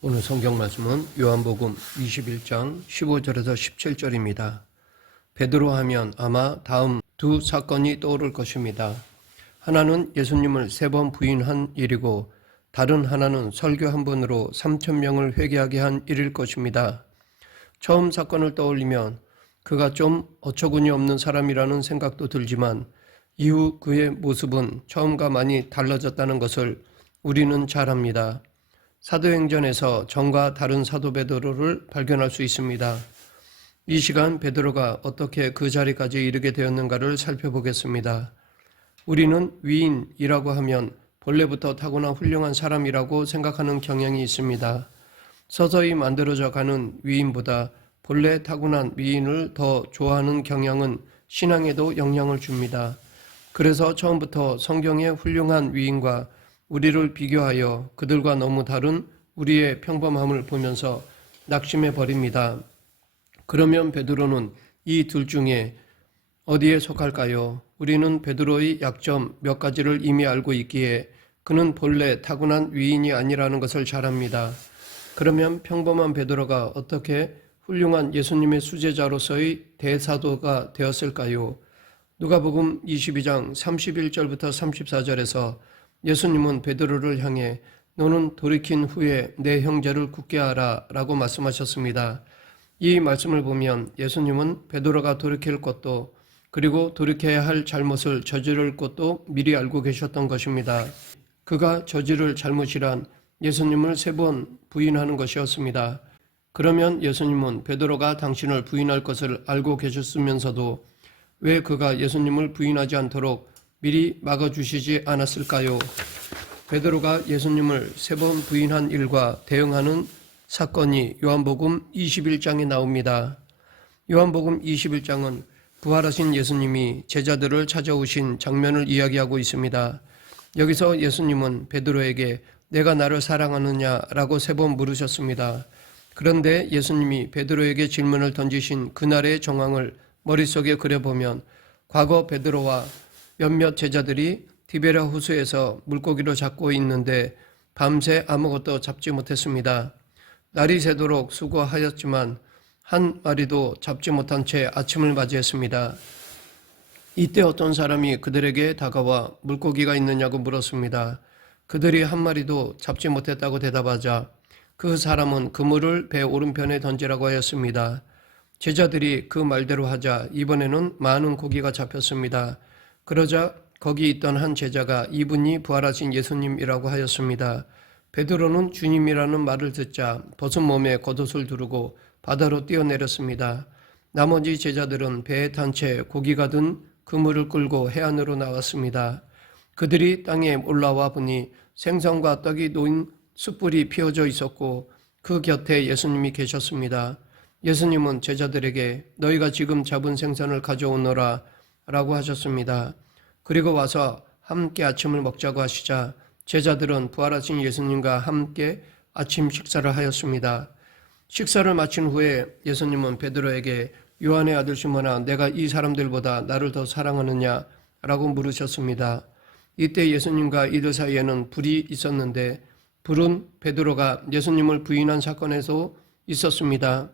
오늘 성경 말씀은 요한복음 21장 15절에서 17절입니다. 베드로 하면 아마 다음 두 사건이 떠오를 것입니다. 하나는 예수님을 3번 부인한 일이고 다른 하나는 설교 한 번으로 3,000명을 회개하게 한 일일 것입니다. 처음 사건을 떠올리면 그가 좀 어처구니 없는 사람이라는 생각도 들지만 이후 그의 모습은 처음과 많이 달라졌다는 것을 우리는 잘 압니다. 사도행전에서 전과 다른 사도 베드로를 발견할 수 있습니다. 이 시간 베드로가 어떻게 그 자리까지 이르게 되었는가를 살펴보겠습니다. 우리는 위인이라고 하면 본래부터 타고난 훌륭한 사람이라고 생각하는 경향이 있습니다. 서서히 만들어져 가는 위인보다 본래 타고난 위인을 더 좋아하는 경향은 신앙에도 영향을 줍니다. 그래서 처음부터 성경의 훌륭한 위인과 우리를 비교하여 그들과 너무 다른 우리의 평범함을 보면서 낙심해 버립니다. 그러면 베드로는 이 둘 중에 어디에 속할까요? 우리는 베드로의 약점 몇 가지를 이미 알고 있기에 그는 본래 타고난 위인이 아니라는 것을 잘 압니다. 그러면 평범한 베드로가 어떻게 훌륭한 예수님의 수제자로서의 대사도가 되었을까요? 누가복음 22장 31절부터 34절에서 예수님은 베드로를 향해 너는 돌이킨 후에 내 형제를 굳게 하라 라고 말씀하셨습니다. 이 말씀을 보면 예수님은 베드로가 돌이킬 것도 그리고 돌이켜야 할 잘못을 저지를 것도 미리 알고 계셨던 것입니다. 그가 저지를 잘못이란 예수님을 3번 부인하는 것이었습니다. 그러면 예수님은 베드로가 당신을 부인할 것을 알고 계셨으면서도 왜 그가 예수님을 부인하지 않도록 미리 막아주시지 않았을까요? 베드로가 예수님을 3번 부인한 일과 대응하는 사건이 요한복음 21장에 나옵니다. 요한복음 21장은 부활하신 예수님이 제자들을 찾아오신 장면을 이야기하고 있습니다. 여기서 예수님은 베드로에게 내가 나를 사랑하느냐 라고 3번 물으셨습니다. 그런데 예수님이 베드로에게 질문을 던지신 그날의 정황을 머릿속에 그려보면 과거 베드로와 몇몇 제자들이 디베랴 호수에서 물고기를 잡고 있는데 밤새 아무것도 잡지 못했습니다. 날이 새도록 수고하였지만 한 마리도 잡지 못한 채 아침을 맞이했습니다. 이때 어떤 사람이 그들에게 다가와 물고기가 있느냐고 물었습니다. 그들이 한 마리도 잡지 못했다고 대답하자 그 사람은 그물을 배 오른편에 던지라고 하였습니다. 제자들이 그 말대로 하자 이번에는 많은 고기가 잡혔습니다. 그러자 거기 있던 한 제자가 이분이 부활하신 예수님이라고 하였습니다. 베드로는 주님이라는 말을 듣자 벗은 몸에 겉옷을 두르고 바다로 뛰어내렸습니다. 나머지 제자들은 배에 탄 채 고기가 든 그물을 끌고 해안으로 나왔습니다. 그들이 땅에 올라와 보니 생선과 떡이 놓인 숯불이 피워져 있었고 그 곁에 예수님이 계셨습니다. 예수님은 제자들에게 너희가 지금 잡은 생선을 가져오너라 라고 하셨습니다. 그리고 와서 함께 아침을 먹자고 하시자 제자들은 부활하신 예수님과 함께 아침 식사를 하였습니다. 식사를 마친 후에 예수님은 베드로에게 요한의 아들 시몬아 내가 이 사람들보다 나를 더 사랑하느냐 라고 물으셨습니다. 이때 예수님과 이들 사이에는 불이 있었는데 불은 베드로가 예수님을 부인한 사건에서 있었습니다.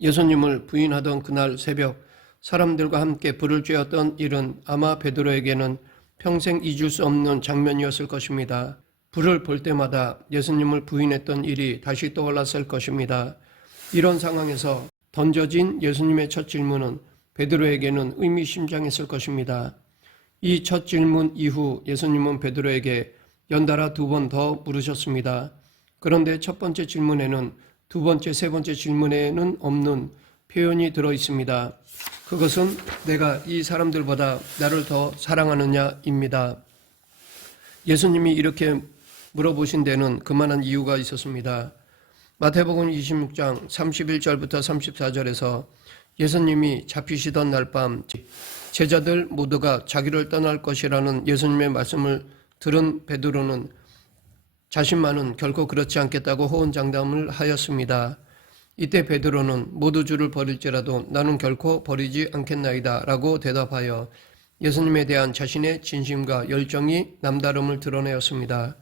예수님을 부인하던 그날 새벽 사람들과 함께 불을 쬐었던 일은 아마 베드로에게는 평생 잊을 수 없는 장면이었을 것입니다. 불을 볼 때마다 예수님을 부인했던 일이 다시 떠올랐을 것입니다. 이런 상황에서 던져진 예수님의 첫 질문은 베드로에게는 의미심장했을 것입니다. 이 첫 질문 이후 예수님은 베드로에게 연달아 2번 더 물으셨습니다. 그런데 첫 번째 질문에는 두 번째, 세 번째 질문에는 없는 표현이 들어 있습니다. 그것은 내가 이 사람들보다 나를 더 사랑하느냐입니다. 예수님이 이렇게 물어보신 데는 그만한 이유가 있었습니다. 마태복음 26장 31절부터 34절에서 예수님이 잡히시던 날 밤 제자들 모두가 자기를 떠날 것이라는 예수님의 말씀을 들은 베드로는 자신만은 결코 그렇지 않겠다고 호언장담을 하였습니다. 이때 베드로는 모두 주를 버릴지라도 나는 결코 버리지 않겠나이다 라고 대답하여 예수님에 대한 자신의 진심과 열정이 남다름을 드러내었습니다.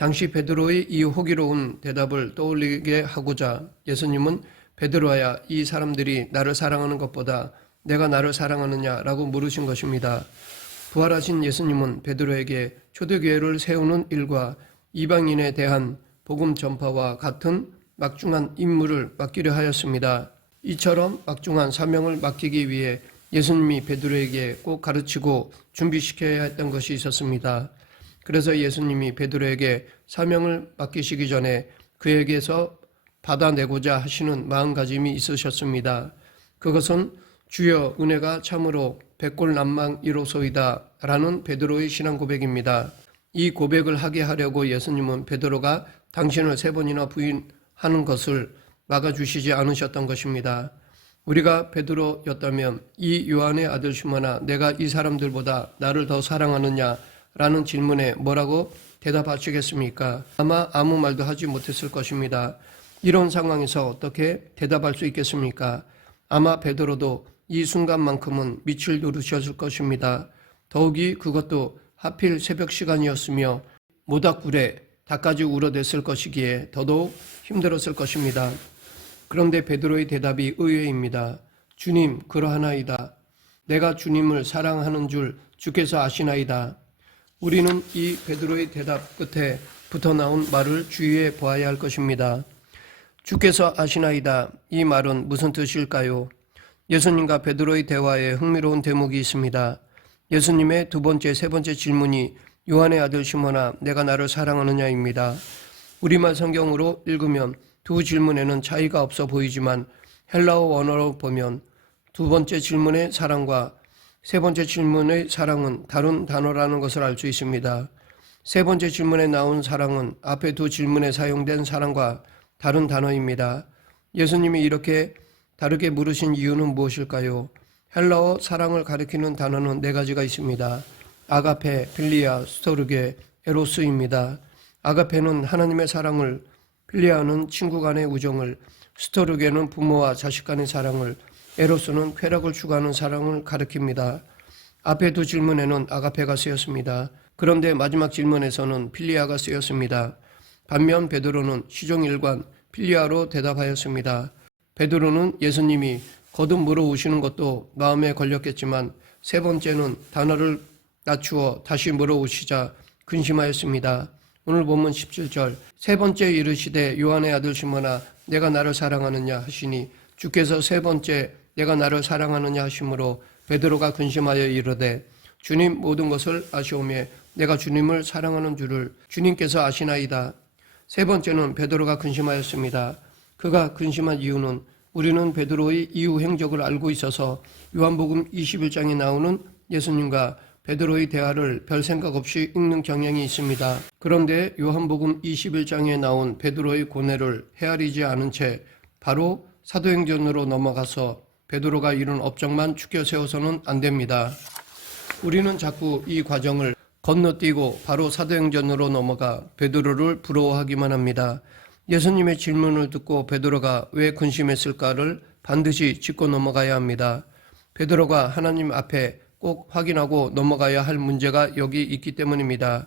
당시 베드로의 이 호기로운 대답을 떠올리게 하고자 예수님은 베드로야, 이 사람들이 나를 사랑하는 것보다 내가 나를 사랑하느냐라고 물으신 것입니다. 부활하신 예수님은 베드로에게 초대교회를 세우는 일과 이방인에 대한 복음 전파와 같은 막중한 임무를 맡기려 하였습니다. 이처럼 막중한 사명을 맡기기 위해 예수님이 베드로에게 꼭 가르치고 준비시켜야 했던 것이 있었습니다. 그래서 예수님이 베드로에게 사명을 맡기시기 전에 그에게서 받아내고자 하시는 마음가짐이 있으셨습니다. 그것은 주여 은혜가 참으로 백골난망이로소이다 라는 베드로의 신앙 고백입니다. 이 고백을 하게 하려고 예수님은 베드로가 당신을 3번이나 부인하는 것을 막아주시지 않으셨던 것입니다. 우리가 베드로였다면 이 요한의 아들 시몬아, 내가 이 사람들보다 나를 더 사랑하느냐 라는 질문에 뭐라고 대답하시겠습니까? 아마 아무 말도 하지 못했을 것입니다. 이런 상황에서 어떻게 대답할 수 있겠습니까? 아마 베드로도 이 순간만큼은 밑을 누르셨을 것입니다. 더욱이 그것도 하필 새벽 시간이었으며 모닥불에 닭까지 우러댔을 것이기에 더더욱 힘들었을 것입니다. 그런데 베드로의 대답이 의외입니다. 주님, 그러하나이다. 내가 주님을 사랑하는 줄 주께서 아시나이다. 우리는 이 베드로의 대답 끝에 붙어 나온 말을 주의해 보아야 할 것입니다. 주께서 아시나이다. 이 말은 무슨 뜻일까요? 예수님과 베드로의 대화에 흥미로운 대목이 있습니다. 예수님의 두 번째, 세 번째 질문이 요한의 아들 시몬아, 내가 나를 사랑하느냐입니다. 우리말 성경으로 읽으면 두 질문에는 차이가 없어 보이지만 헬라어 원어로 보면 두 번째 질문의 사랑과 세 번째 질문의 사랑은 다른 단어라는 것을 알 수 있습니다. 세 번째 질문에 나온 사랑은 앞에 두 질문에 사용된 사랑과 다른 단어입니다. 예수님이 이렇게 다르게 물으신 이유는 무엇일까요? 헬라어 사랑을 가리키는 단어는 4가지가 있습니다. 아가페, 필리아, 스토르게, 에로스입니다. 아가페는 하나님의 사랑을, 필리아는 친구 간의 우정을, 스토르게는 부모와 자식 간의 사랑을, 에로스는 쾌락을 추구하는 사랑을 가리킵니다. 앞에 두 질문에는 아가페가 쓰였습니다. 그런데 마지막 질문에서는 필리아가 쓰였습니다. 반면 베드로는 시종일관 필리아로 대답하였습니다. 베드로는 예수님이 거듭 물어오시는 것도 마음에 걸렸겠지만 세 번째는 단어를 낮추어 다시 물어오시자 근심하였습니다. 오늘 본문 17절 세 번째 이르시되 요한의 아들 시몬아, 내가 나를 사랑하느냐 하시니 주께서 세 번째 내가 나를 사랑하느냐 하심으로 베드로가 근심하여 이르되 주님, 모든 것을 아시오매 내가 주님을 사랑하는 줄을 주님께서 아시나이다. 세 번째는 베드로가 근심하였습니다. 그가 근심한 이유는 우리는 베드로의 이후 행적을 알고 있어서 요한복음 21장에 나오는 예수님과 베드로의 대화를 별 생각 없이 읽는 경향이 있습니다. 그런데 요한복음 21장에 나온 베드로의 고뇌를 헤아리지 않은 채 바로 사도행전으로 넘어가서 베드로가 이룬 업적만 추켜 세워서는 안 됩니다. 우리는 자꾸 이 과정을 건너뛰고 바로 사도행전으로 넘어가 베드로를 부러워하기만 합니다. 예수님의 질문을 듣고 베드로가 왜 근심했을까를 반드시 짚고 넘어가야 합니다. 베드로가 하나님 앞에 꼭 확인하고 넘어가야 할 문제가 여기 있기 때문입니다.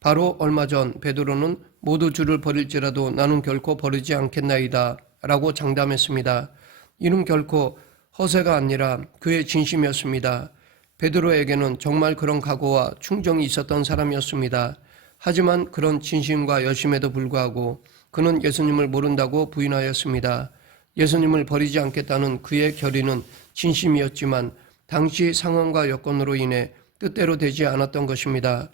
바로 얼마 전 베드로는 모두 주를 버릴지라도 나는 결코 버리지 않겠나이다 라고 장담했습니다. 이는 결코 허세가 아니라 그의 진심이었습니다. 베드로에게는 정말 그런 각오와 충정이 있었던 사람이었습니다. 하지만 그런 진심과 열심에도 불구하고 그는 예수님을 모른다고 부인하였습니다. 예수님을 버리지 않겠다는 그의 결의는 진심이었지만 당시 상황과 여건으로 인해 뜻대로 되지 않았던 것입니다.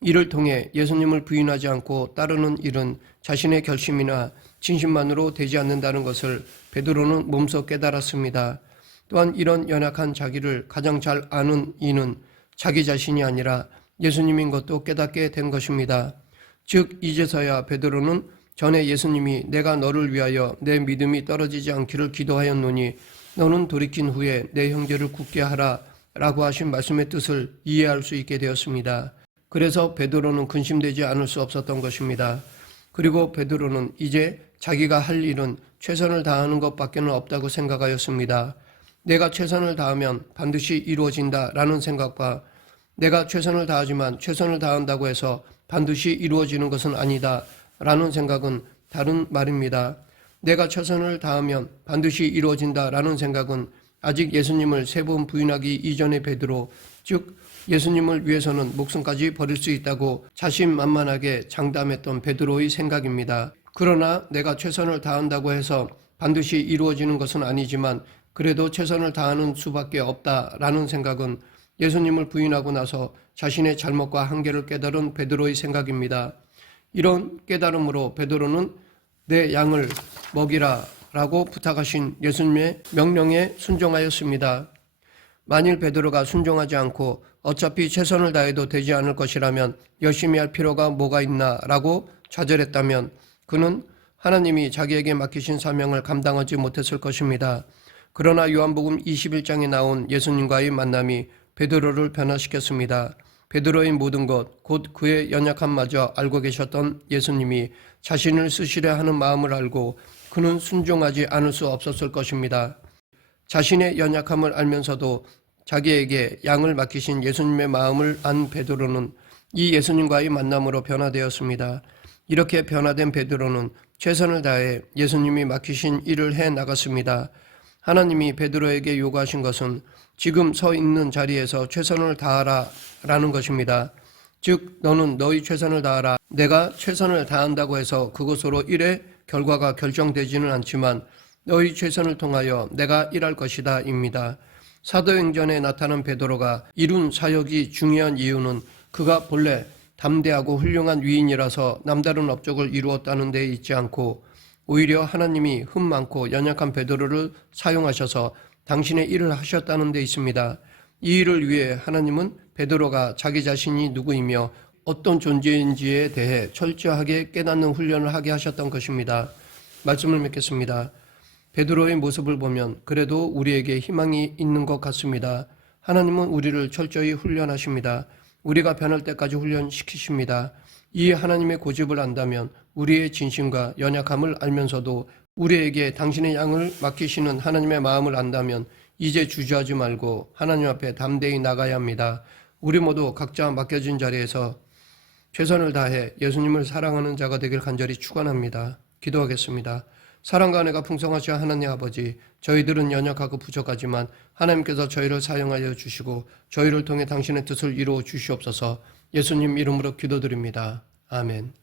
이를 통해 예수님을 부인하지 않고 따르는 일은 자신의 결심이나 진심만으로 되지 않는다는 것을 베드로는 몸소 깨달았습니다. 또한 이런 연약한 자기를 가장 잘 아는 이는 자기 자신이 아니라 예수님인 것도 깨닫게 된 것입니다. 즉 이제서야 베드로는 전에 예수님이 내가 너를 위하여 내 믿음이 떨어지지 않기를 기도하였노니 너는 돌이킨 후에 내 형제를 굳게 하라 라고 하신 말씀의 뜻을 이해할 수 있게 되었습니다. 그래서 베드로는 근심되지 않을 수 없었던 것입니다. 그리고 베드로는 이제 자기가 할 일은 최선을 다하는 것밖에는 없다고 생각하였습니다. 내가 최선을 다하면 반드시 이루어진다라는 생각과 내가 최선을 다하지만 최선을 다한다고 해서 반드시 이루어지는 것은 아니다 라는 생각은 다른 말입니다. 내가 최선을 다하면 반드시 이루어진다 라는 생각은 아직 예수님을 3번 부인하기 이전의 베드로, 즉 예수님을 위해서는 목숨까지 버릴 수 있다고 자신만만하게 장담했던 베드로의 생각입니다. 그러나 내가 최선을 다한다고 해서 반드시 이루어지는 것은 아니지만 그래도 최선을 다하는 수밖에 없다라는 생각은 예수님을 부인하고 나서 자신의 잘못과 한계를 깨달은 베드로의 생각입니다. 이런 깨달음으로 베드로는 내 양을 먹이라 라고 부탁하신 예수님의 명령에 순종하였습니다. 만일 베드로가 순종하지 않고 어차피 최선을 다해도 되지 않을 것이라면 열심히 할 필요가 뭐가 있나 라고 좌절했다면 그는 하나님이 자기에게 맡기신 사명을 감당하지 못했을 것입니다. 그러나 요한복음 21장에 나온 예수님과의 만남이 베드로를 변화시켰습니다. 베드로의 모든 것, 곧 그의 연약함마저 알고 계셨던 예수님이 자신을 쓰시려 하는 마음을 알고 그는 순종하지 않을 수 없었을 것입니다. 자신의 연약함을 알면서도 자기에게 양을 맡기신 예수님의 마음을 안 베드로는 이 예수님과의 만남으로 변화되었습니다. 이렇게 변화된 베드로는 최선을 다해 예수님이 맡기신 일을 해 나갔습니다. 하나님이 베드로에게 요구하신 것은 지금 서 있는 자리에서 최선을 다하라 라는 것입니다. 즉 너는 너희 최선을 다하라. 내가 최선을 다한다고 해서 그것으로 일의 결과가 결정되지는 않지만 너희 최선을 통하여 내가 일할 것이다 입니다. 사도행전에 나타난 베드로가 이룬 사역이 중요한 이유는 그가 본래 담대하고 훌륭한 위인이라서 남다른 업적을 이루었다는 데 있지 않고 오히려 하나님이 흠 많고 연약한 베드로를 사용하셔서 당신의 일을 하셨다는 데 있습니다. 이 일을 위해 하나님은 베드로가 자기 자신이 누구이며 어떤 존재인지에 대해 철저하게 깨닫는 훈련을 하게 하셨던 것입니다. 말씀을 맺겠습니다. 베드로의 모습을 보면 그래도 우리에게 희망이 있는 것 같습니다. 하나님은 우리를 철저히 훈련하십니다. 우리가 변할 때까지 훈련시키십니다. 이 하나님의 고집을 안다면 우리의 진심과 연약함을 알면서도 우리에게 당신의 양을 맡기시는 하나님의 마음을 안다면 이제 주저하지 말고 하나님 앞에 담대히 나가야 합니다. 우리 모두 각자 맡겨진 자리에서 최선을 다해 예수님을 사랑하는 자가 되길 간절히 축원합니다. 기도하겠습니다. 사랑과 은혜가 풍성하신 하나님 아버지, 저희들은 연약하고 부족하지만 하나님께서 저희를 사용하여 주시고 저희를 통해 당신의 뜻을 이루어 주시옵소서. 예수님 이름으로 기도드립니다. 아멘.